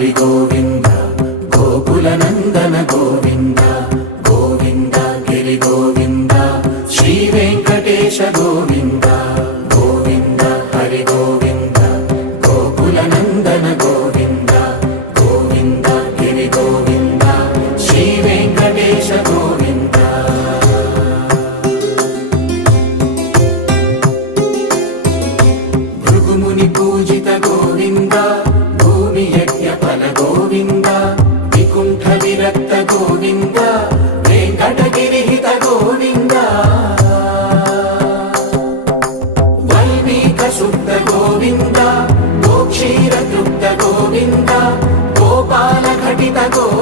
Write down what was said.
హరి గోవింద గోకుల నందన గోవింద గోవింద గిరి గోవింద శ్రీ వెంకటేశ గోవింద గోవింద హరి గోవింద గోకుల నందన గోవింద గోవింద గిరి గోవింద శ్రీ వెంకటేశ గోవింద భృగుముని పూజిత గోవింద భూమి యజ్ఞ ఫల గోవింద వికుంఠ విరక్త గోవింద వెంకటగిరిహిత గోవింద వైదిక శుద్ధ గోవింద గోక్షీర తృప్త గోవింద గోపాల ఘటిత గోవింద